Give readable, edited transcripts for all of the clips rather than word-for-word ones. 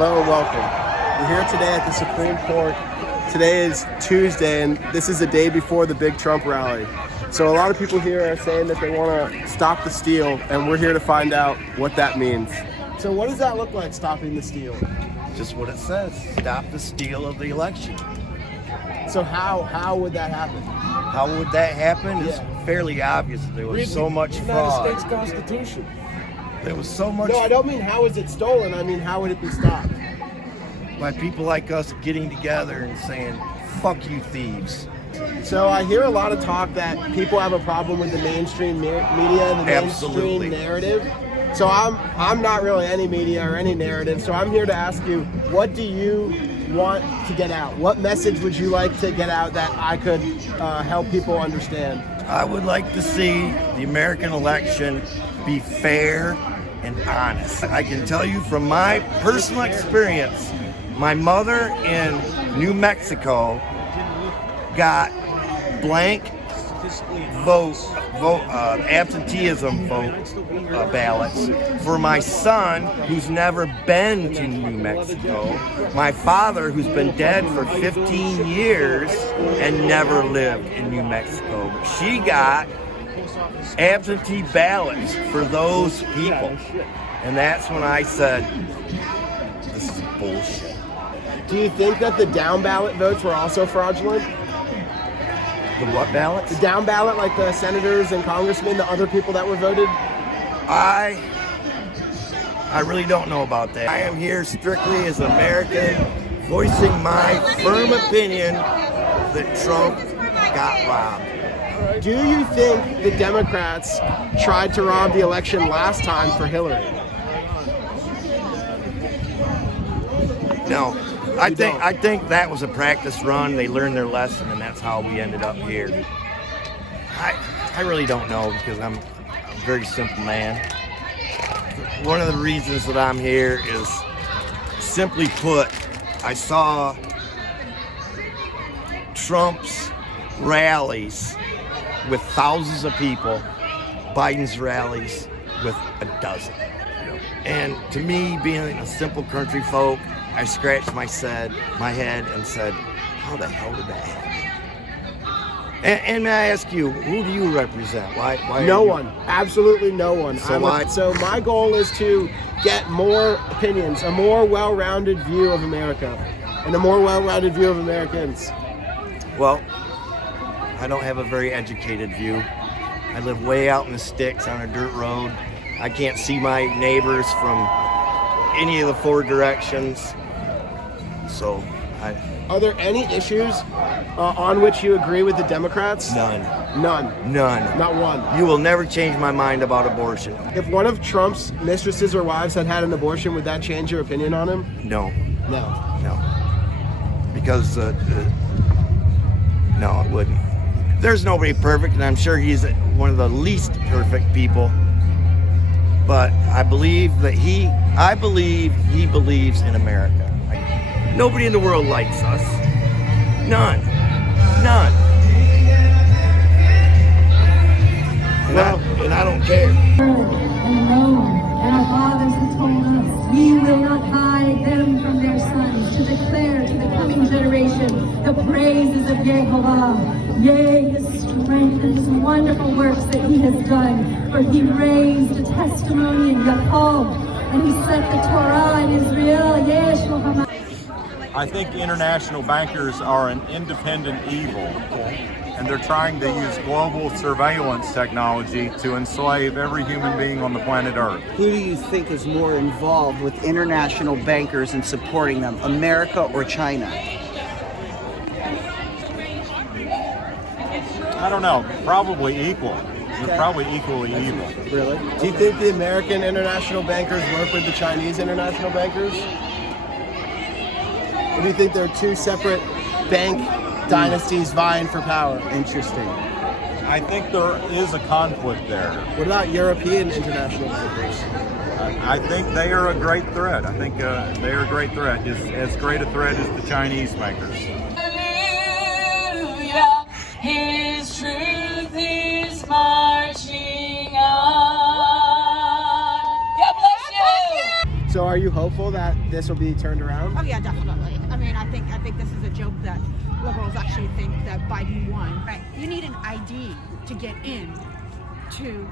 Hello and welcome. We're here today at the Supreme Court. Today is Tuesday, and this is the day before the big Trump rally. So a lot of people here are saying that they want to stop the steal, and we're here to find out what that means. So what does that look like, stopping the steal? Just what it says, stop the steal of the election. So how would that happen? How would that happen? It's fairly obvious that there was so much fraud. United States Constitution. There was so much No, I don't mean how is it stolen, I mean how would it be stopped? by people like us getting together and saying, fuck you thieves. So I hear a lot of talk that people have a problem with the mainstream media and the Absolutely. mainstream narrative. So I'm not really any media or any narrative. So I'm here to ask you, what do you want to get out? What message would you like to get out that I could help people understand? I would like to see the American election be fair and honest. I can tell you from my personal experience, my mother in New Mexico got blank absenteeism vote ballots for my son who's never been to New Mexico, my father who's been dead for 15 years and never lived in New Mexico. But she got absentee ballots for those people. And that's when I said, this is bullshit. Do you think that the down ballot votes were also fraudulent? The what ballots? The down ballot, like the senators and congressmen, the other people that were voted? I really don't know about that. I am here strictly as an American, voicing my firm opinion that Trump got robbed. Do you think the Democrats tried to rob the election last time for Hillary? No. I think that was a practice run. They learned their lesson, and that's how we ended up here. I really don't know, because I'm a very simple man. One of the reasons that I'm here is, simply put, I saw Trump's rallies with thousands of people, Biden's rallies with a dozen. And to me, being a simple country folk, I scratched my head and said, how the hell did that happen? And may I ask you, who do you represent? Why No one. Absolutely no one. So So my goal is to get more opinions, a more well-rounded view of America, and a more well-rounded view of Americans. Well, I don't have a very educated view. I live way out in the sticks on a dirt road. I can't see my neighbors from any of the four directions. So, Are there any issues on which you agree with the Democrats? None. None. Not one. You will never change my mind about abortion. If one of Trump's mistresses or wives had an abortion, would that change your opinion on him? No. No. Because, no, it wouldn't. There's nobody perfect, and I'm sure he's one of the least perfect people. But I believe he believes in America. Nobody in the world likes us. None. And I don't care. And alone, and our fathers have told us, we will not hide them from their sons, to declare to the coming generation the praises of Yehovah, yea, his strength and his wonderful works that he has done. For he raised a testimony in Yaakov, and he set the Torah in Israel, Yeshua HaMashiach. I think international bankers are an independent evil, and they're trying to use global surveillance technology to enslave every human being on the planet Earth. Who do you think is more involved with international bankers and supporting them, America or China? I don't know, probably equal. They're probably equally evil. Really? Do you think the American international bankers work with the Chinese international bankers? Or do you think they're two separate bank dynasties vying for power? Interesting. I think there is a conflict there. What about European international bankers? I think they are a great threat. I think they are a great threat, as great a threat as the Chinese bankers. Hallelujah, his truth is marching on. God bless you! So are you hopeful that this will be turned around? Oh yeah, definitely. I mean, I think this is a joke that liberals actually think that Biden won. Right. You need an ID to get in to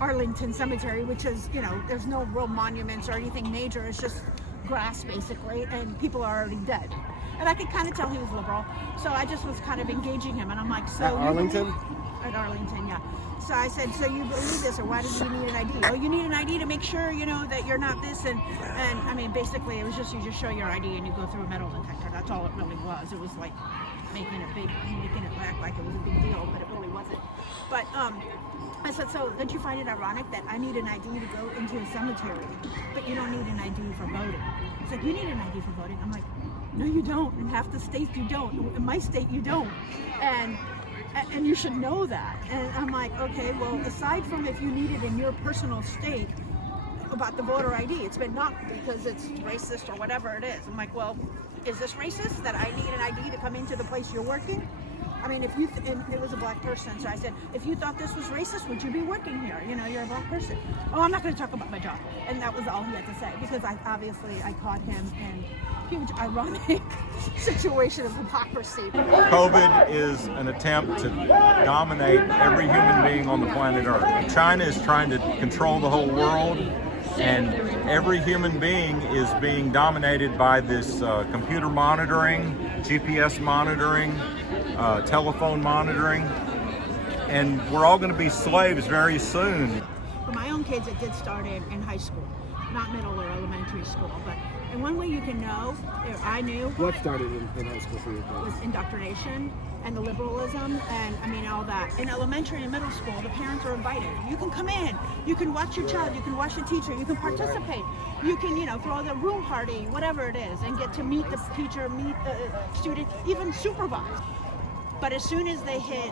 Arlington Cemetery, which is, you know, there's no real monuments or anything major. It's just grass basically, and people are already dead. And I could kind of tell he was liberal, so I just was kind of engaging him, and I'm like, so At Arlington? At Arlington, yeah. So I said, so you believe this, or why do you need an ID? Oh, you need an ID to make sure, you know, that you're not this, and I mean, basically, it was just, you just show your ID and you go through a metal detector. That's all it really was. It was like making it act like it was a big deal, but it really wasn't. But I said, so don't you find it ironic that I need an ID to go into a cemetery, but you don't need an ID for voting? He's like, you need an ID for voting. I'm like, no, you don't. In half the states, you don't. In my state, you don't. And you should know that. And I'm like, okay, well, aside from if you need it in your personal state about the voter ID, it's been knocked because it's racist or whatever it is. I'm like, well, is this racist that I need an ID to come into the place you're working? I mean, if you, and it was a black person, so I said, if you thought this was racist, would you be working here? You know, you're a black person. Oh, I'm not going to talk about my job. And that was all he had to say, because I caught him in huge ironic situation of hypocrisy. COVID is an attempt to dominate every human being on the planet Earth. China is trying to control the whole world, and every human being is being dominated by this computer monitoring, GPS monitoring, telephone monitoring, and we're all going to be slaves very soon. For my own kids, it did start in high school, not middle or elementary school, but and one way you can know, I knew. What started in high school for you? Was indoctrination and the liberalism, and I mean all that. In elementary and middle school, the parents are invited. You can come in, you can watch your child, you can watch the teacher, you can participate, you can, you know, throw the room party, whatever it is, and get to meet the teacher, meet the student, even supervise. But as soon as they hit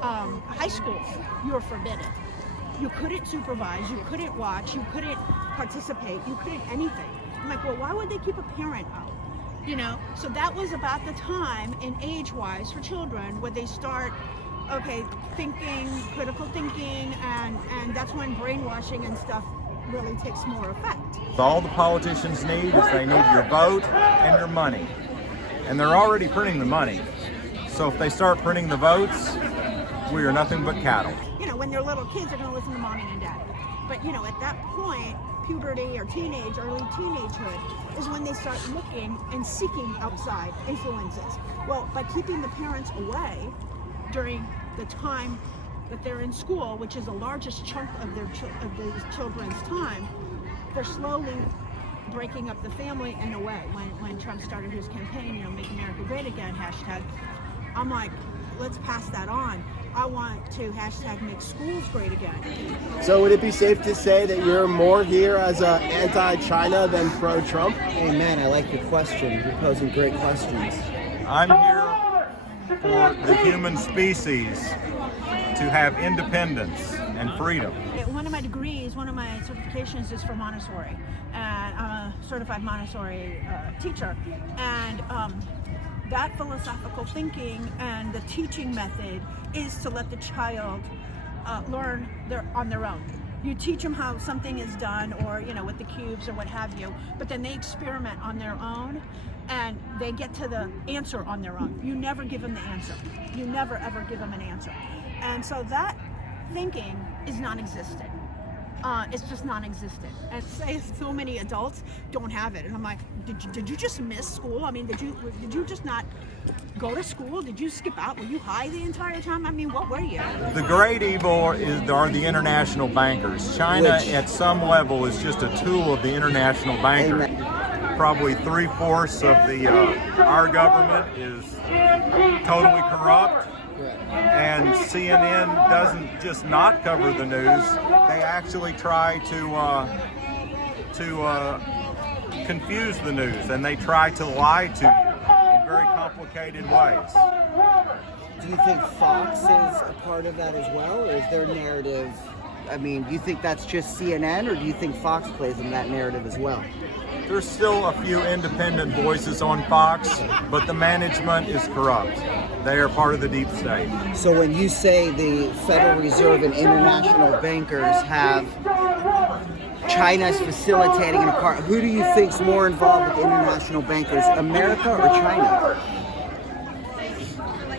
high school, you were forbidden. You couldn't supervise, you couldn't watch, you couldn't participate, you couldn't anything. I'm like, well, why would they keep a parent out? You know, so that was about the time in age-wise for children where they start, okay, thinking, critical thinking, and that's when brainwashing and stuff really takes more effect. All the politicians need is they need your vote and your money. And they're already printing the money. So if they start printing the votes, we are nothing but cattle. You know, when they're little kids, they're going to listen to mommy and daddy. But, you know, at that point, puberty or teenage, early teenagehood, is when they start looking and seeking outside influences. Well, by keeping the parents away during the time that they're in school, which is the largest chunk of these children's time, they're slowly breaking up the family in a way. When Trump started his campaign, you know, Make America Great Again, hashtag, I'm like, let's pass that on. I want to hashtag make schools great again. So would it be safe to say that you're more here as a anti-China than pro-Trump? Amen. I like your question. You're posing great questions. I'm here for the human species to have independence and freedom. One of my degrees, one of my certifications is for Montessori, and I'm a certified Montessori teacher. And that philosophical thinking and the teaching method is to let the child learn on their own. You teach them how something is done, or, you know, with the cubes or what have you, but then they experiment on their own and they get to the answer on their own. You never give them the answer. You never ever give them an answer. And so that thinking is non-existent. It's just non-existent. And say so many adults don't have it, and I'm like, did you just miss school? I mean, did you just not go to school? Did you skip out? Were you high the entire time? I mean, what were you? The great evil are the international bankers. China, at some level, is just a tool of the international bankers. Probably 3/4 of our government is totally corrupt. And CNN doesn't just not cover the news; they actually try to confuse the news, and they try to lie to you in very complicated ways. Do you think Fox is a part of that as well, or is their narrative? I mean, do you think that's just CNN, or do you think Fox plays in that narrative as well? There's still a few independent voices on Fox, but the management is corrupt. They are part of the deep state. So when you say the Federal Reserve and international bankers have China's facilitating an car. Who do you think's more involved with international bankers, America or China?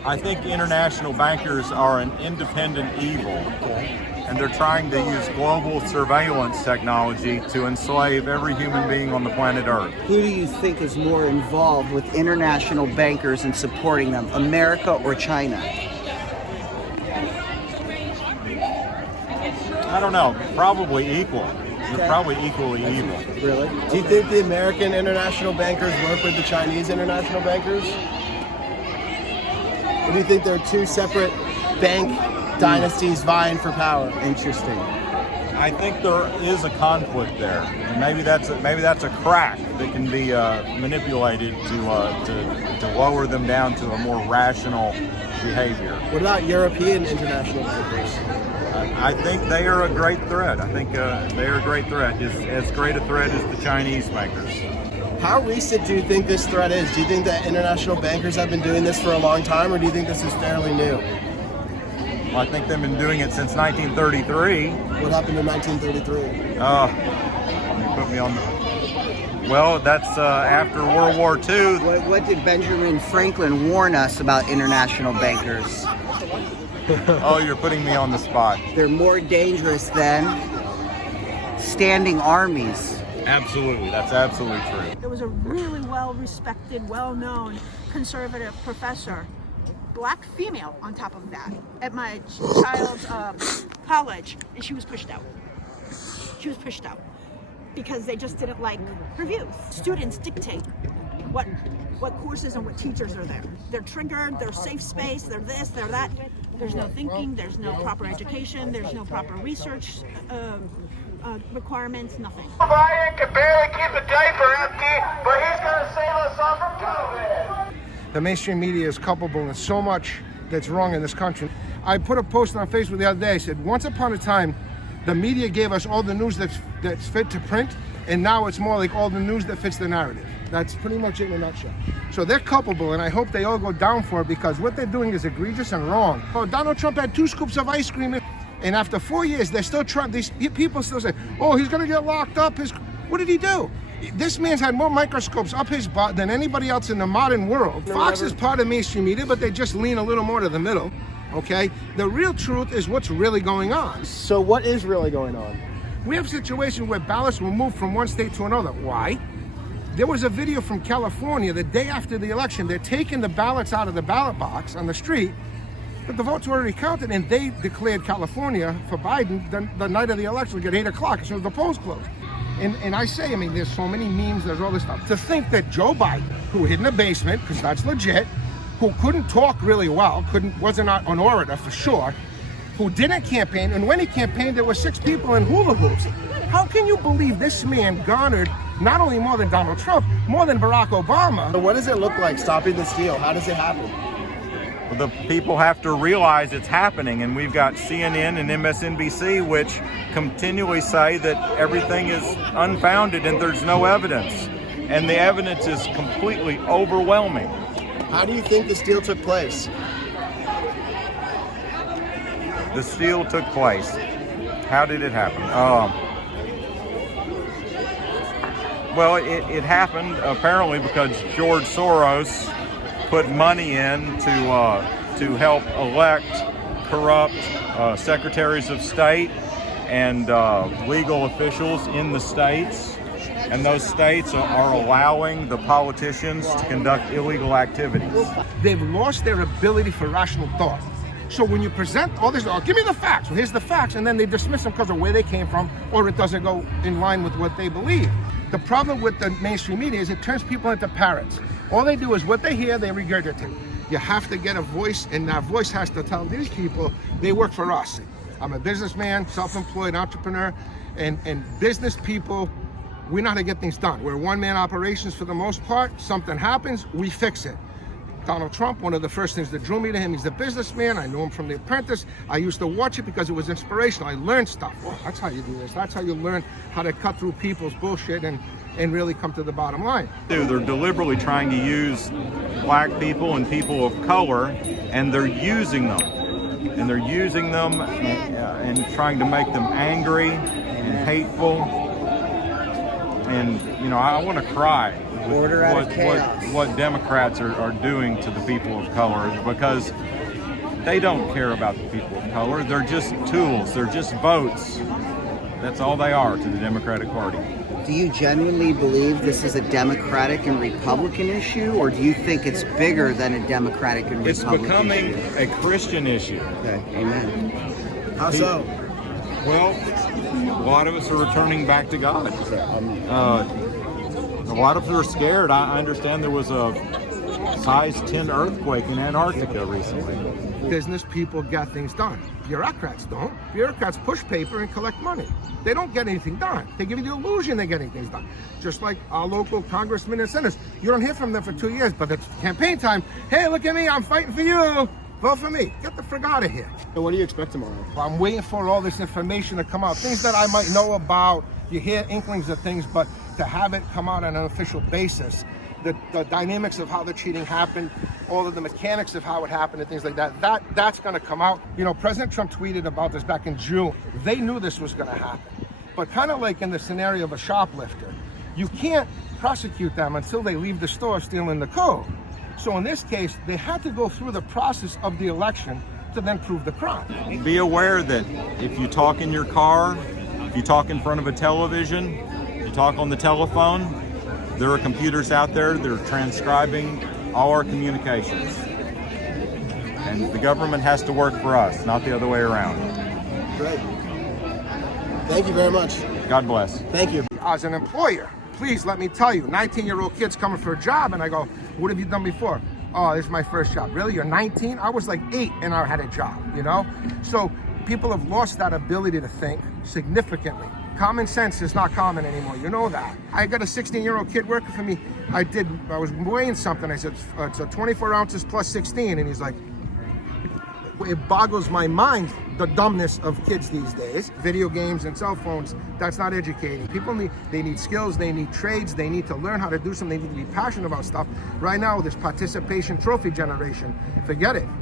I think international bankers are an independent evil, and they're trying to use global surveillance technology to enslave every human being on the planet Earth. Who do you think is more involved with international bankers and supporting them, America or China? I don't know, probably equal. They're probably equally evil. Really? Do you think the American international bankers work with the Chinese international bankers? Or do you think they're two separate bank dynasties vying for power? Interesting. I think there is a conflict there, and maybe that's a crack that can be manipulated to lower them down to a more rational behavior. What about European international bankers? I think they are a great threat. I think they are a great threat, as great a threat as the Chinese bankers. How recent do you think this threat is? Do you think that international bankers have been doing this for a long time, or do you think this is fairly new? Well, I think they've been doing it since 1933. What happened in 1933? You put me on the... Well, that's after World War II. What did Benjamin Franklin warn us about international bankers? Oh, you're putting me on the spot. They're more dangerous than standing armies. Absolutely, that's absolutely true. There was a really well-respected, well-known conservative professor, black female on top of that, at my child's college, and she was pushed out. She was pushed out because they just didn't like her views. Students dictate what courses and what teachers are there. They're triggered, they're safe space, they're this, they're that. There's no thinking, there's no proper education, there's no proper research requirements, nothing. Biden can barely keep a diaper empty, but he's going to save us all from COVID. The mainstream media is culpable in so much that's wrong in this country. I put a post on Facebook the other day. I said, once upon a time, the media gave us all the news that's fit to print, and now it's more like all the news that fits the narrative. That's pretty much it in a nutshell. So they're culpable, and I hope they all go down for it, because what they're doing is egregious and wrong. Oh, Donald Trump had 2 scoops of ice cream, and after 4 years, they're still trying. These people still say, "Oh, he's going to get locked up." What did he do? This man's had more microscopes up his butt than anybody else in the modern world. Fox is part of mainstream media, but they just lean a little more to the middle. Okay, the real truth is what's really going on. So what is really going on? We have a situation where ballots will move from one state to another. Why? There was a video from California the day after the election. They're taking the ballots out of the ballot box on the street, but the votes were already counted, and they declared California for Biden the night of the election, at 8 o'clock, as soon as the polls closed. And I say, there's so many memes, there's all this stuff. To think that Joe Biden, who hid in the basement, because that's legit, who couldn't talk really well, wasn't an orator for sure, who didn't campaign, and when he campaigned, there were 6 people in hula hoops. How can you believe this man garnered not only more than Donald Trump, more than Barack Obama? So what does it look like, stopping the steal? How does it happen? The people have to realize it's happening, and we've got CNN and MSNBC which continually say that everything is unfounded and there's no evidence, and the evidence is completely overwhelming. How do you think the steal took place? The steal took place. How did it happen? Well, it happened apparently because George Soros put money in to help elect corrupt secretaries of state and legal officials in the states, and those states are allowing the politicians to conduct illegal activities. They've lost their ability for rational thought. So when you present all this, give me the facts. Well, here's the facts, and then they dismiss them because of where they came from, or it doesn't go in line with what they believe. The problem with the mainstream media is it turns people into parrots. All they do is what they hear, they regurgitate. You have to get a voice, and that voice has to tell these people they work for us. I'm a businessman, self-employed entrepreneur, and business people, we know how to get things done. We're one-man operations for the most part. Something happens, we fix it. Donald Trump, one of the first things that drew me to him, he's a businessman. I knew him from The Apprentice. I used to watch it because it was inspirational. I learned stuff. Well, that's how you do this. That's how you learn how to cut through people's bullshit and really come to the bottom line. They're deliberately trying to use black people and people of color, and they're using them. And they're using them and trying to make them angry and hateful And you know, I want to cry with Order out of chaos. what Democrats are doing to the people of color, because they don't care about the people of color. They're just tools. They're just votes. That's all they are to the Democratic Party. Do you genuinely believe this is a Democratic and Republican issue, or do you think it's bigger than a Democratic and It's Republican becoming issue? a Christian issue. Okay, amen. How so? Well, a lot of us are returning back to God. A lot of us are scared. I understand there was a size 10 earthquake in Antarctica recently. Business people get things done. Bureaucrats don't. Bureaucrats push paper and collect money. They don't get anything done. They give you the illusion they're getting things done. Just like our local congressmen and senators. You don't hear from them for 2 years, but it's campaign time. Hey, look at me, I'm fighting for you. Vote for me. Get the frig out of here. And what do you expect tomorrow? I'm waiting for all this information to come out. Things that I might know about. You hear inklings of things, but to have it come out on an official basis, the dynamics of how the cheating happened, all of the mechanics of how it happened and things like that's going to come out. You know, President Trump tweeted about this back in June. They knew this was going to happen. But kind of like in the scenario of a shoplifter, you can't prosecute them until they leave the store stealing the code. So in this case, they had to go through the process of the election to then prove the crime. Be aware that if you talk in your car, if you talk in front of a television, you talk on the telephone, there are computers out there that are transcribing all our communications. And the government has to work for us, not the other way around. Great. Thank you very much. God bless. Thank you. As an employer, please let me tell you, 19-year-old kids coming for a job, and I go, what have you done before? Oh, this is my first job. Really? You're 19? I was like 8 and I had a job, you know? So people have lost that ability to think significantly. Common sense is not common anymore. You know that. I got a 16-year-old kid working for me. I was weighing something. I said, it's a 24 ounces plus 16. And he's like, it boggles my mind, the dumbness of kids these days. Video games and cell phones, that's not educating. People need skills, they need trades, they need to learn how to do something, they need to be passionate about stuff. Right now, this participation trophy generation, forget it.